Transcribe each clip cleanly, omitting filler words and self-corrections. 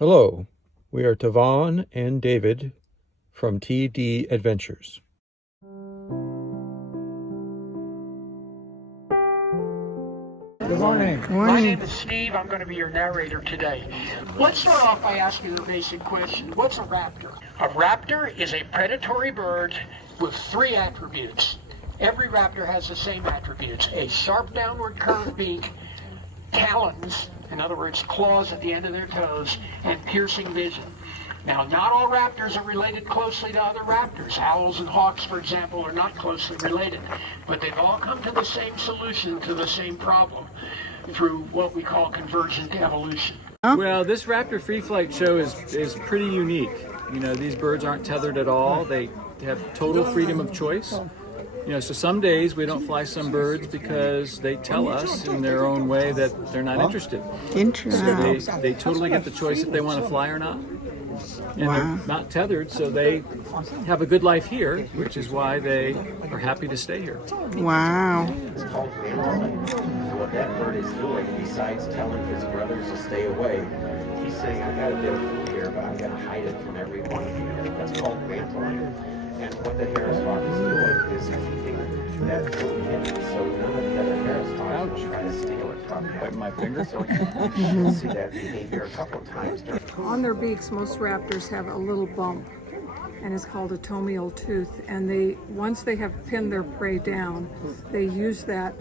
Hello, we are Tavon and David from TD Adventures. Good morning. My name is Steve. I'm going to be your narrator today. Let's start off by asking the basic question. What's a raptor? A raptor is a predatory bird with three attributes. Every raptor has the same attributes: a sharp downward curved beak, talons, in other words, claws at the end of their toes, and piercing vision. Now, not all raptors are related closely to other raptors. Owls and hawks, for example, are not closely related, but they've all come to the same solution to the same problem through what we call convergent evolution. Well, this Raptor free flight show is pretty unique. You know, these birds aren't tethered at all. They have total freedom of choice. You know, so some days we don't fly some birds because they tell us in their own way that they're not interested. Interesting. So they totally get the choice if they want to fly or not. And they're not tethered, so they have a good life here, which is why they are happy to stay here. Wow. It's called what that bird is doing, besides telling his brothers to stay away, he's saying, I got a bit of food here, but I'm going to hide it from every one of you. That's called mantling. And what the Harris hawk is doing is keeping that food hidden, so none of the other Harris hawks will try to steal it from him. My finger. So you see that behavior a couple times. On their beaks, most raptors have a little bump, and it's called a tomial tooth. And once they have pinned their prey down, they use that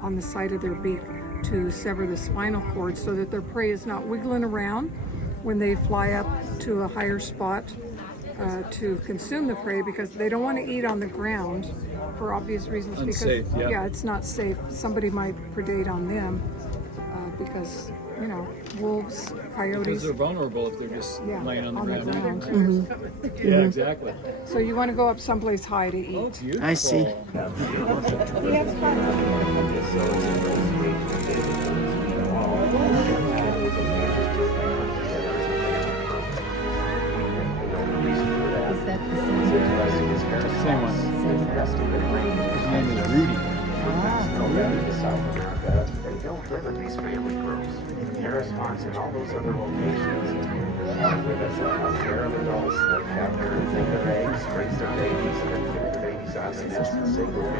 on the side of their beak to sever the spinal cord so that their prey is not wiggling around when they fly up to a higher spot to consume the prey, because they don't want to eat on the ground for obvious reasons. Unsafe, because yeah. It's not safe. Somebody might predate on them because, you know, wolves, coyotes. Because they're vulnerable if they're just laying on the ground. Mm-hmm. Yeah, exactly. So you want to go up someplace high to eat. Oh, beautiful. I see. Same one. His name is Rudy. To South America, they don't live in these family groups. Harris hawks and all those other locations live as a pair of adults that have their eggs, raise their babies, and then carry the babies out of the nest and single.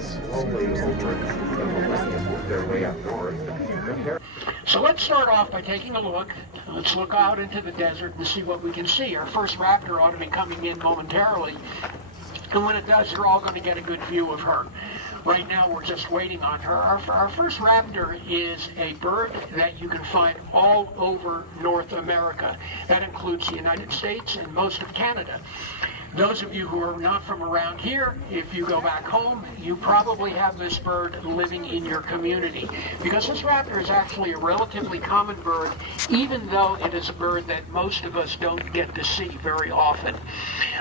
Slowly over the millennium work their way up north. So let's start off by taking a look. Let's look out into the desert and see what we can see. Our first raptor ought to be coming in momentarily. And when it does, you're all going to get a good view of her. Right now, we're just waiting on her. Our first raptor is a bird that you can find all over North America. That includes the United States and most of Canada. Those of you who are not from around here, if you go back home, you probably have this bird living in your community. Because this raptor is actually a relatively common bird, even though it is a bird that most of us don't get to see very often.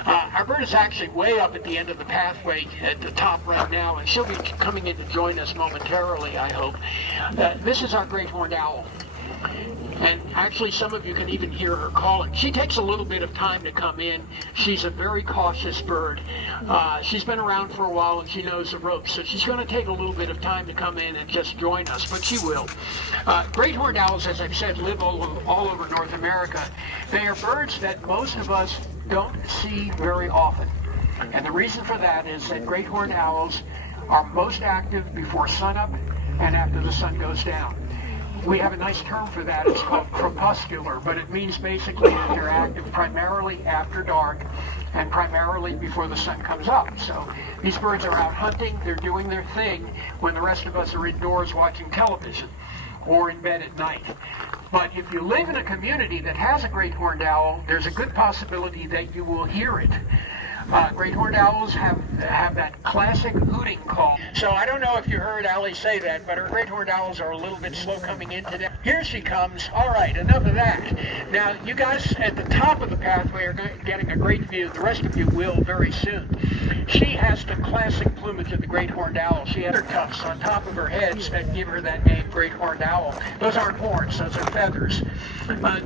Our bird is actually way up at the end of the pathway at the top right now, and she'll be coming in to join us momentarily, I hope. This is our great horned owl. And actually, some of you can even hear her calling. She takes a little bit of time to come in. She's a very cautious bird. She's been around for a while and she knows the ropes, so she's going to take a little bit of time to come in and just join us, but she will. Great horned owls, as I've said, live all over North America. They are birds that most of us don't see very often. And the reason for that is that great horned owls are most active before sunup and after the sun goes down. We have a nice term for that. It's called crepuscular, but it means basically that they're active primarily after dark and primarily before the sun comes up. So these birds are out hunting, they're doing their thing when the rest of us are indoors watching television or in bed at night. But if you live in a community that has a great horned owl, there's a good possibility that you will hear it. Great horned owls have that classic hooting call. So I don't know if you heard Allie say that, but our great horned owls are a little bit slow coming in today. Here she comes. All right, enough of that. Now, you guys at the top of the pathway are getting a great view. The rest of you will very soon. She has the classic plumage of the great horned owl. She has her tufts on top of her heads that give her that name, great horned owl. Those aren't horns, those are feathers.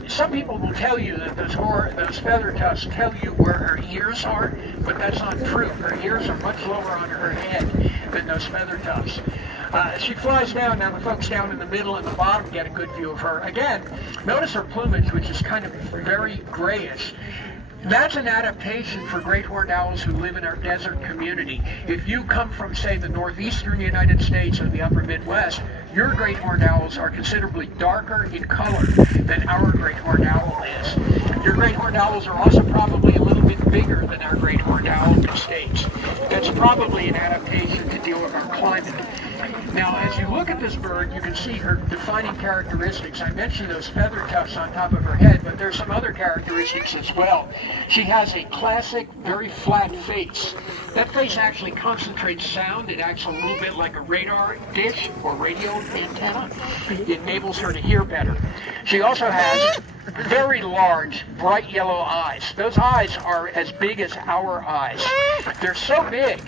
Some people will tell you that those feather tufts tell you where her ears are, but that's not true. Her ears are much lower on her head than those feather tufts. She flies down. Now the folks down in the middle and the bottom get a good view of her. Again, notice her plumage, which is kind of very grayish. That's an adaptation for great horned owls who live in our desert community. If you come from, say, the northeastern United States or the upper Midwest, your great horned owls are considerably darker in color than our great horned owl is. Your great horned owls are also probably a little bit bigger than our great horned owl in the States. That's probably an adaptation to deal with our climate. Now, as you look at this bird, you can see her defining characteristics. I mentioned those feather tufts on top of her head, but there's some other characteristics as well. She has a classic, very flat face. That face actually concentrates sound. It acts a little bit like a radar dish or radio antenna. It enables her to hear better. She also has very large, bright yellow eyes. Those eyes are as big as our eyes. They're so big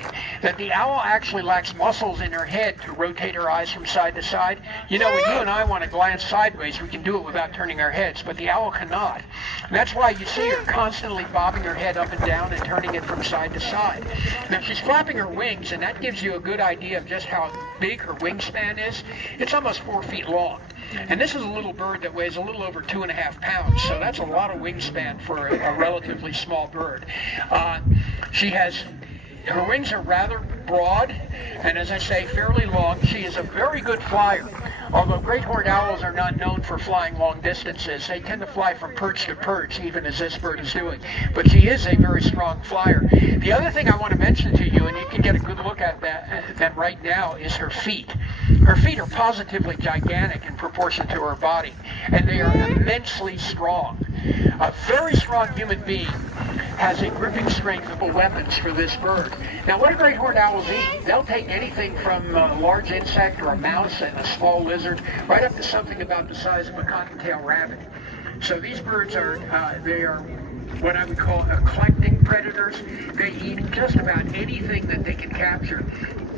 that the owl actually lacks muscles in her head to rotate her eyes from side to side. You know, when you and I want to glance sideways, we can do it without turning our heads, but the owl cannot. And that's why you see her constantly bobbing her head up and down and turning it from side to side. Now, she's flapping her wings, and that gives you a good idea of just how big her wingspan is. It's almost 4 feet long. And this is a little bird that weighs a little over 2.5 pounds, so that's a lot of wingspan for a relatively small bird. Her wings are rather broad, and as I say, fairly long. She is a very good flyer. Although great horned owls are not known for flying long distances, they tend to fly from perch to perch, even as this bird is doing. But she is a very strong flyer. The other thing I want to mention to you, and you can get a good look at that right now, is her feet. Her feet are positively gigantic in proportion to her body, and they are immensely strong. A very strong human being has a gripping strength of weapons for this bird. Now, what do great horned owls eat? They'll take anything from a large insect or a mouse and a small lizard, right up to something about the size of a cottontail rabbit. So these birds are what I would call eclectic predators. They eat just about anything that they can capture.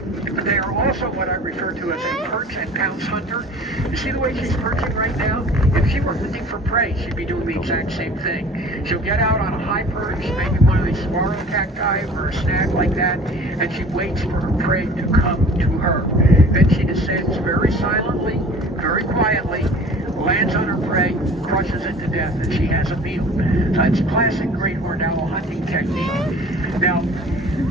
They are also what I refer to as a perch and pounce hunter. You see the way she's perching right now? If she were hunting for prey, she'd be doing the exact same thing. She'll get out on a high perch, maybe one of these saguaro cacti or a snag like that, and she waits for her prey to come to her. Then she descends very silently, very quietly, lands on her prey, crushes it to death, and she has a meal. So it's classic great horned owl hunting technique. Now,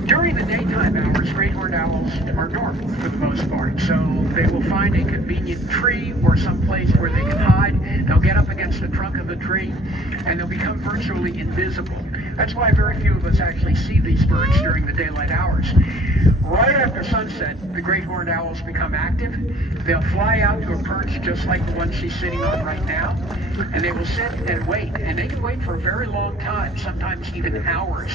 during the daytime hours, great horned owls are dormant for the most part, so they will find a convenient tree or some place where they can hide. They'll get up against the trunk of the tree, and they'll become virtually invisible. That's why very few of us actually see these birds during the daylight hours. Right after sunset, the great horned owls become active. They'll fly out to a perch just like the one she's sitting on right now, and they will sit and wait. And they can wait for a very long time, sometimes even hours,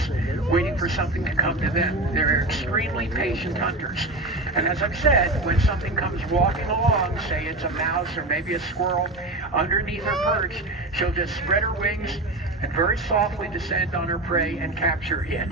waiting for something to come to them. They're extremely patient hunters. And as I've said, when something comes walking along, say it's a mouse or maybe a squirrel, underneath her perch, she'll just spread her wings and very softly descend on her prey and capture it.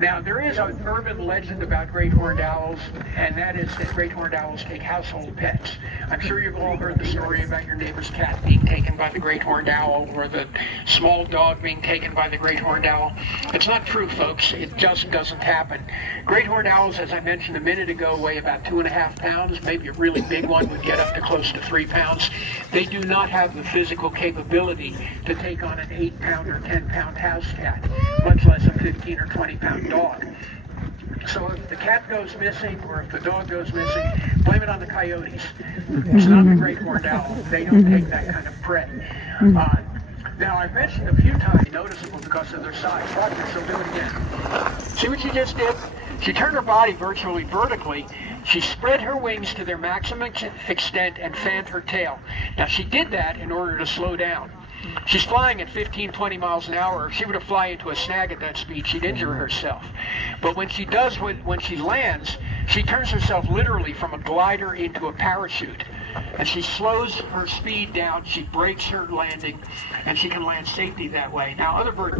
Now, there is an urban legend about great horned owls, and that is that great horned owls take household pets. I'm sure you've all heard the story about your neighbor's cat being taken by the great horned owl, or the small dog being taken by the great horned owl. It's not true, folks. It just doesn't happen. Great horned owls, as I mentioned a minute ago, weigh about 2.5 pounds. Maybe a really big one would get up to close to 3 pounds. They do not have the physical capability to take on an 8-pound or 10-pound house cat, much less a 15 or 20-pound dog. So if the cat goes missing or if the dog goes missing, blame it on the coyotes. It's not the great horned owl. They don't take that kind of prey. Now, I've mentioned a few times noticeable because of their size. Watch this, she'll do it again. See what she just did? She turned her body virtually vertically. She spread her wings to their maximum extent and fanned her tail. Now, she did that in order to slow down. She's flying at 15, 20 miles an hour. If she were to fly into a snag at that speed, she'd injure herself. But when she lands, she turns herself literally from a glider into a parachute. And she slows her speed down, she brakes her landing, and she can land safely that way. Now, other birds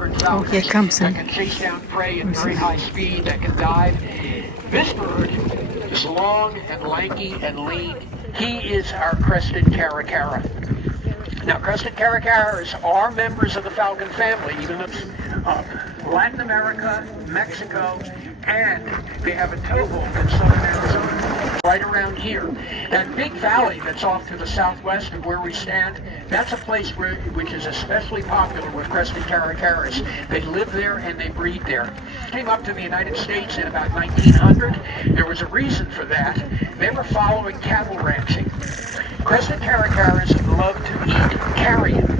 here comes that can chase down prey at very high speed, that can dive. This bird is long and lanky and lean. He is our crested caracara. Now, crested caracaras are members of the falcon family, even of Latin America, Mexico, and they have a toehold in southern Arizona. right around here. That big valley that's off to the southwest of where we stand, that's a place which is especially popular with crested caracaras. They live there and they breed there. Came up to the United States in about 1900. There was a reason for that. They were following cattle ranching. Crested caracaras love to eat carrion.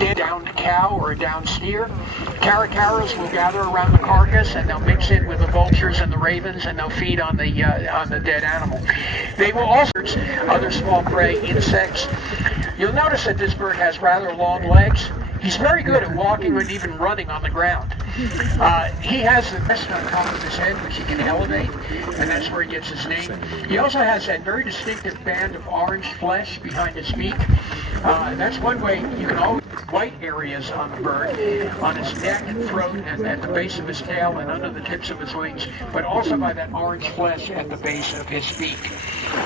A downed cow or a downed steer. Caracaras will gather around the carcass and they'll mix it with the vultures and the ravens and they'll feed on the dead animal. They will also other small prey, insects. You'll notice that this bird has rather long legs. He's very good at walking and even running on the ground. He has the crest on top of his head, which he can elevate, and that's where he gets his name. He also has that very distinctive band of orange flesh behind his beak. That's one way you can always white areas on the bird, on his neck and throat and at the base of his tail and under the tips of his wings, but also by that orange flesh at the base of his beak.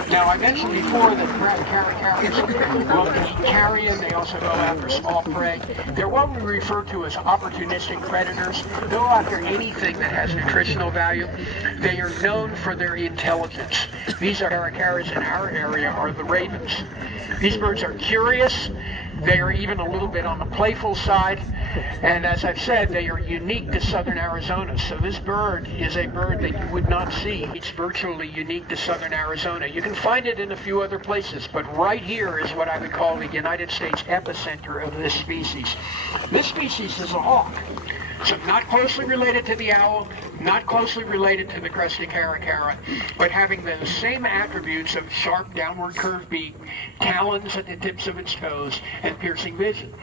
Now, I mentioned before that caracaras will eat carrion. They also go after small prey. They're what we refer to as opportunistic predators. They'll go after anything that has nutritional value. They are known for their intelligence. These are caracaras in our area are the ravens. These birds are curious. They are even a little bit on the playful side, and as I've said, they are unique to southern Arizona. So this bird is a bird that you would not see. It's virtually unique to southern Arizona. You can find it in a few other places, but right here is what I would call the United States epicenter of this species. This species is a hawk. So not closely related to the owl, not closely related to the crested caracara, but having the same attributes of sharp downward curved beak, talons at the tips of its toes, and piercing vision.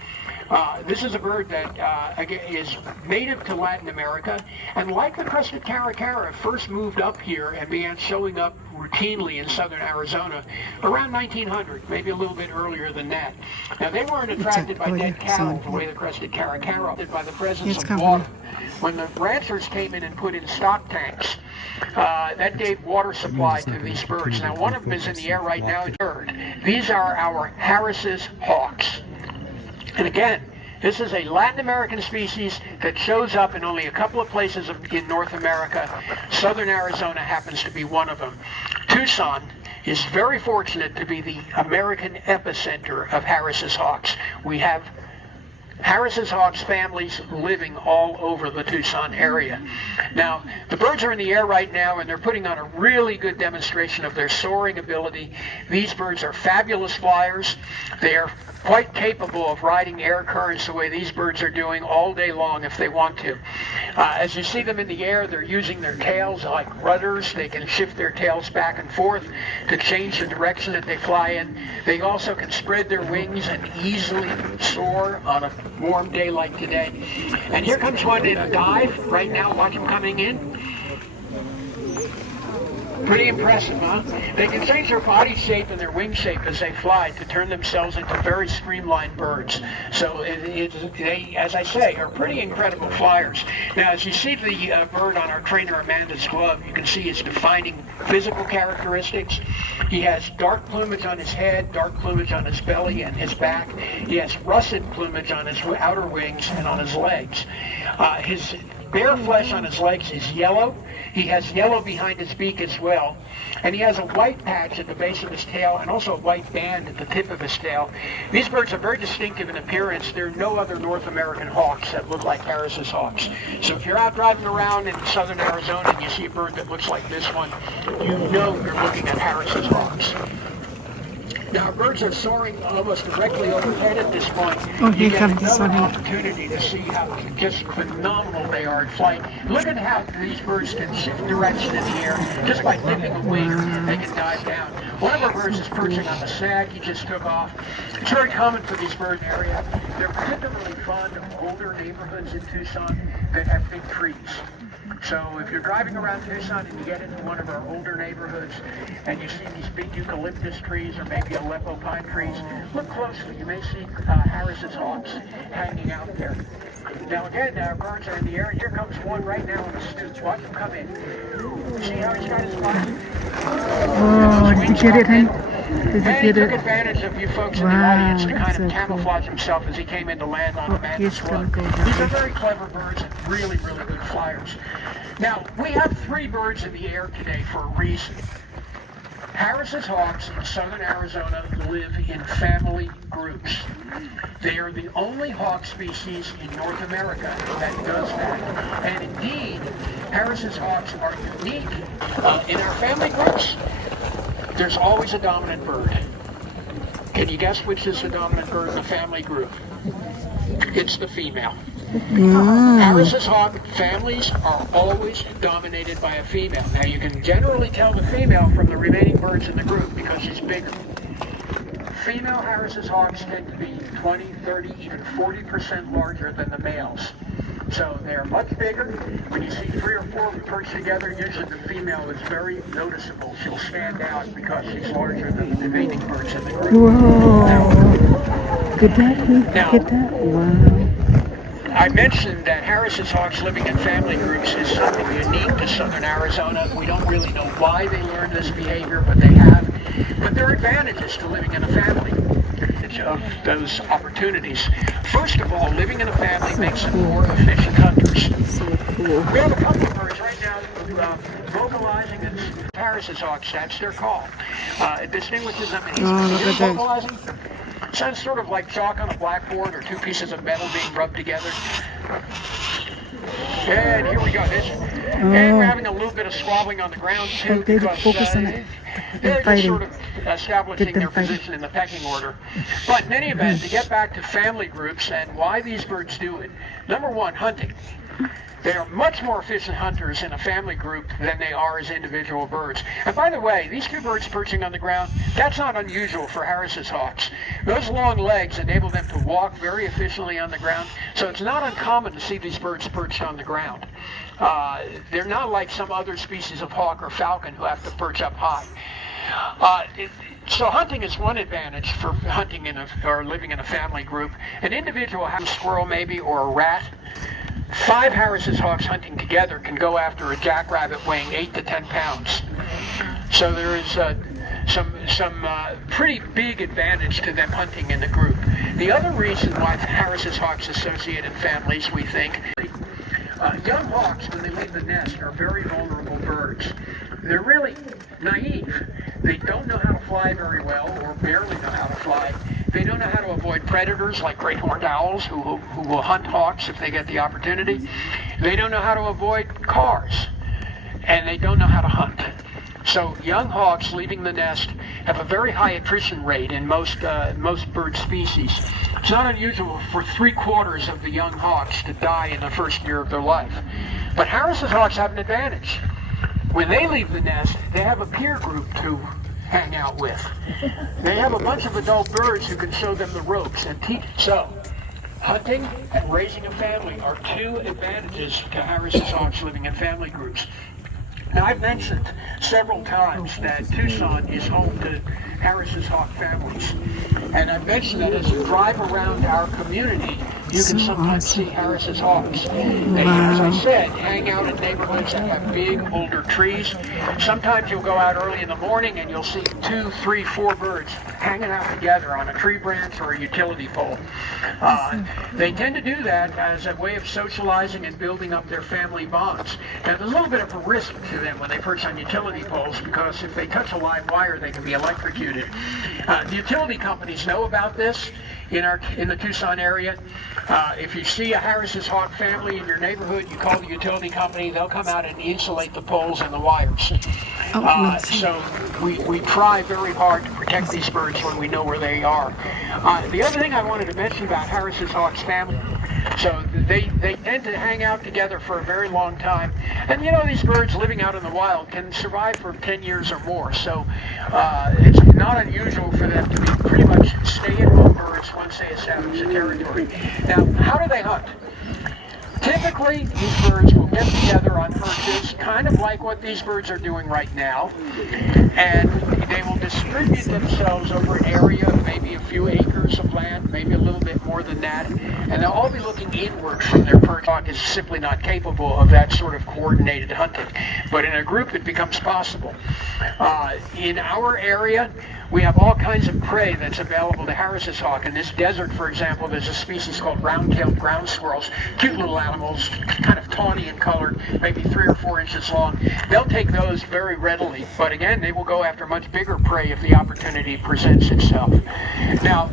This is a bird that again, is native to Latin America, and like the crested caracara, first moved up here and began showing up routinely in southern Arizona around 1900, maybe a little bit earlier than that. Now, they weren't attracted by dead cattle the way the crested caracara did by the presence of water. When the ranchers came in and put in stock tanks, that gave water supply to these birds. Now, one of them is in the air right now. These are our Harris's hawks. And again, this is a Latin American species that shows up in only a couple of places in North America. Southern Arizona happens to be one of them. Tucson is very fortunate to be the American epicenter of Harris's hawks. We have Harris's hawks families living all over the Tucson area. Now, the birds are in the air right now, and they're putting on a really good demonstration of their soaring ability. These birds are fabulous flyers. They are quite capable of riding air currents the way these birds are doing all day long if they want to. As you see them in the air, they're using their tails like rudders. They can shift their tails back and forth to change the direction that they fly in. They also can spread their wings and easily soar on a warm day like today. And here comes one in a dive right now. Watch him coming in. Pretty impressive, huh? They can change their body shape and their wing shape as they fly to turn themselves into very streamlined birds. So they, as I say, are pretty incredible flyers. Now, as you see the bird on our trainer Amanda's glove, you can see his defining physical characteristics. He has dark plumage on his head, dark plumage on his belly and his back. He has russet plumage on his outer wings and on his legs. His bare flesh on his legs is yellow. He has yellow behind his beak as well. And he has a white patch at the base of his tail and also a white band at the tip of his tail. These birds are very distinctive in appearance. There are no other North American hawks that look like Harris's hawks. So if you're out driving around in southern Arizona and you see a bird that looks like this one, you know you're looking at Harris's hawks. Now, our birds are soaring almost directly overhead at this point. Oh, you here get comes another Sonny. opportunity to see how just phenomenal they are in flight. Look at how these birds can shift direction in the air. Just by lifting a wing, they can dive down. One of our birds is perching on the sag. He just took off. It's very common for these birds in the area. They're particularly fond of older neighborhoods in Tucson that have big trees. So if you're driving around Tucson and you get into one of our older neighborhoods and you see these big eucalyptus trees or maybe Aleppo pine trees, look closely. You may see Harris's hawks hanging out there. Now again, our birds are in the air, and here comes one right now on the stoop. Watch him come in. See how he's got his body? Oh, did you get it, huh? Did you And he get took it? advantage of you folks in the Wow, audience to kind that's of so camouflage himself as he came in to land on Amanda's he's gonna glove. go down. These are very clever birds and really, really good flyers. Now, we have 3 birds in the air today for a reason. Harris's hawks in southern Arizona live in family groups. They are the only hawk species in North America that does that. And indeed, Harris's hawks are unique. In our family groups, there's always a dominant bird. Can you guess which is the dominant bird in the family group? It's the female. Harris's hawk families are always dominated by a female. Now you can generally tell the female from the remaining birds in the group because she's bigger. Female Harris's hawks tend to be 20, 30, even 40% larger than the males. So they're much bigger. When you see 3 or 4 perched together, usually the female is very noticeable. She'll stand out because she's larger than the remaining birds in the group. Whoa! Get that? Now, Get that? Wow! I mentioned that Harris's hawks living in family groups is something unique to southern Arizona. We don't really know why they learned this behavior, but they have. But there are advantages to living in a family of those opportunities. First of all, living in a family makes them more efficient hunters. We have a couple of birds right now vocalizing as Harris's hawks. That's their call. It distinguishes them. And he's vocalizing. Sounds sort of like chalk on a blackboard or 2 pieces of metal being rubbed together. And here we go. And we're having a little bit of squabbling on the ground too because they're just sort of establishing their position in the pecking order. But in any event, to get back to family groups and why these birds do it. Number one, hunting. They are much more efficient hunters in a family group than they are as individual birds. And by the way, these 2 birds perching on the ground, that's not unusual for Harris's hawks. Those long legs enable them to walk very efficiently on the ground, so it's not uncommon to see these birds perched on the ground. They're not like some other species of hawk or falcon who have to perch up high. So hunting is one advantage for hunting or living in a family group. An individual has a squirrel maybe or a rat. 5 Harris's hawks hunting together can go after a jackrabbit weighing 8 to 10 pounds. So there is some pretty big advantage to them hunting in the group. The other reason why Harris's hawks associate in families, we think, young hawks, when they leave the nest, are very vulnerable birds. They're really naive. They don't know how to fly very well, or barely know how to fly. They don't know how to avoid predators like great horned owls who will hunt hawks if they get the opportunity. They don't know how to avoid cars, and they don't know how to hunt. So young hawks leaving the nest have a very high attrition rate in most bird species. It's not unusual for 3/4 of the young hawks to die in the first year of their life. But Harris's hawks have an advantage. When they leave the nest, they have a peer group to hang out with. They have a bunch of adult birds who can show them the ropes and teach. So, hunting and raising a family are 2 advantages to Harris's hawks living in family groups. Now, I've mentioned several times that Tucson is home to Harris's hawk families. And I've mentioned that as you drive around our community, you can sometimes see Harris's hawks. They, as I said, hang out in neighborhoods that have big, older trees. Sometimes you'll go out early in the morning and you'll see 2, 3, 4 birds hanging out together on a tree branch or a utility pole. They tend to do that as a way of socializing and building up their family bonds. Now, there's a little bit of a risk to them when they perch on utility poles because if they touch a live wire, they can be electrocuted. The utility companies know about this in the Tucson area. If you see a Harris's hawk family in your neighborhood, you call the utility company. They'll come out and insulate the poles and the wires. So we try very hard to protect these birds when we know where they are. The other thing I wanted to mention about Harris's hawk's family, so they tend to hang out together for a very long time. And you know, these birds living out in the wild can survive for 10 years or more. So it's not unusual for them to be pretty much stay-at-home birds once they establish a territory. Now, how do they hunt? Typically, these birds will get together on perches, kind of like what these birds are doing right now, and they will distribute themselves over an area of maybe a few acres of land, maybe a little bit more than that, and they'll all be looking inward from their perch. The hawk is simply not capable of that sort of coordinated hunting, but in a group it becomes possible. In our area, we have all kinds of prey that's available to Harris's hawk. In this desert, for example, there's a species called round-tailed ground squirrels, cute little animals, kind of tawny in color, maybe 3 or 4 inches long. They'll take those very readily, but again, they will go after much bigger prey if the opportunity presents itself. Now,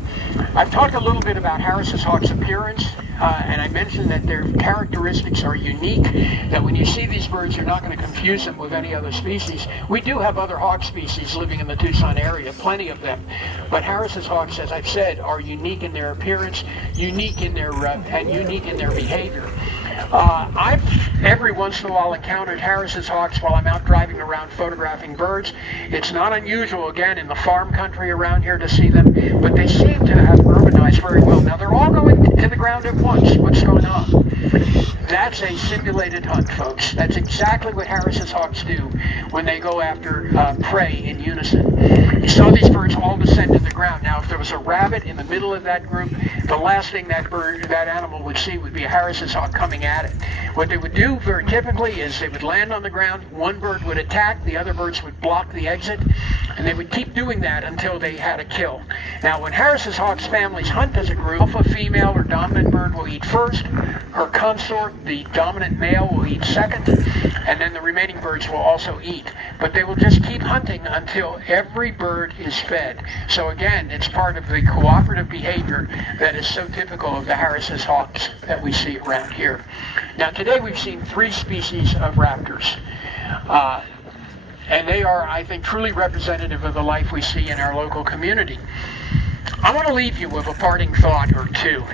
I've talked a little bit about Harris's hawk's appearance, and I mentioned that their characteristics are unique, that when you see these birds, you're not going to confuse them with any other species. We do have other hawk species living in the Tucson area, plenty of them, but Harris's hawks, as I've said, are unique in their appearance, unique in their behavior. I've every once in a while encountered Harris's hawks while I'm out driving around photographing birds. It's not unusual, again, in the farm country around here to see them, but they seem to have urbanized very well. Now, they're all going to the ground at once. What's going on? That's a simulated hunt, folks. That's exactly what Harris's hawks do when they go after prey in unison. You saw these birds all descend to the ground. Now, if there was a rabbit in the middle of that group, the last thing that animal would see would be a Harris's hawk coming at it. What they would do very typically is they would land on the ground, one bird would attack, the other birds would block the exit, and they would keep doing that until they had a kill. Now, when Harris's hawks families hunt as a group, alpha female or dominant bird will eat first, her consort, the dominant male, will eat second, and then the remaining birds will also eat. But they will just keep hunting until every bird is fed. So again, it's part of the cooperative behavior that is so typical of the Harris's hawks that we see around here. Now, today we've seen 3 species of raptors. And they are, I think, truly representative of the life we see in our local community. I want to leave you with a parting thought or two.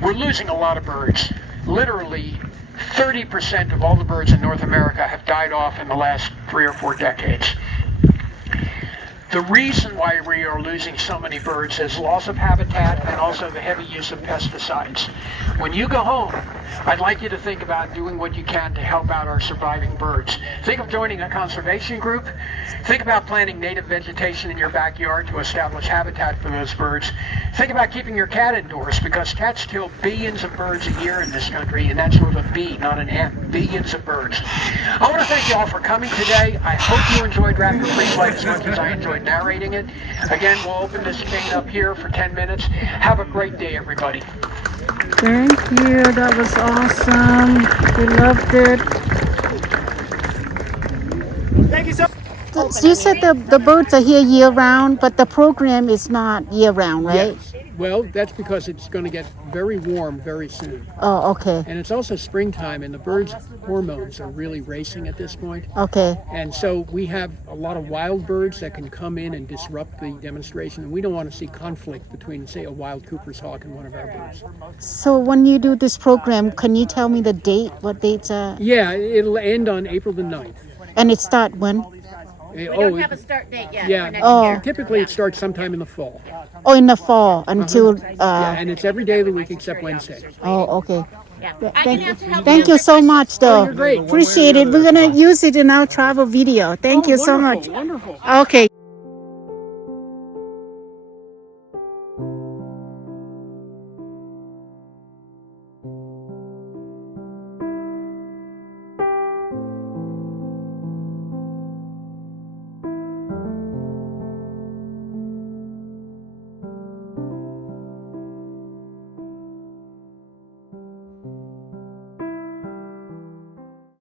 We're losing a lot of birds. Literally 30% of all the birds in North America have died off in the last 3 or 4 decades. The reason why we are losing so many birds is loss of habitat and also the heavy use of pesticides. When you go home, I'd like you to think about doing what you can to help out our surviving birds. Think of joining a conservation group. Think about planting native vegetation in your backyard to establish habitat for those birds. Think about keeping your cat indoors, because cats kill billions of birds a year in this country, and that's with a B, not an M. Billions of birds. I want to thank you all for coming today. I hope you enjoyed Raptor Free Flight as much as I enjoyed narrating it. Again, we'll open this chain up here for 10 minutes. Have a great day, everybody. Thank you. That was awesome. We loved it. Thank you so much. You said the birds are here year round, but the program is not year round, right? Yes. Well, that's because it's going to get very warm very soon. Oh, okay. And it's also springtime, and the birds' hormones are really racing at this point. Okay. And so we have a lot of wild birds that can come in and disrupt the demonstration, and we don't want to see conflict between, say, a wild Cooper's hawk and one of our birds. So when you do this program, can you tell me the date? What dates are? Yeah, it'll end on April the 9th. And it start when? We don't have a start date yet Yeah. for next Oh. year. Typically it starts sometime in the fall. Oh, in the fall until. Yeah, and it's every day of the week except Wednesday. Oh, okay. Yeah. I can answer help Thank you answer so much, though. you're great. Appreciate it. We're gonna use it in our travel video. Thank you so much. Wonderful. Okay.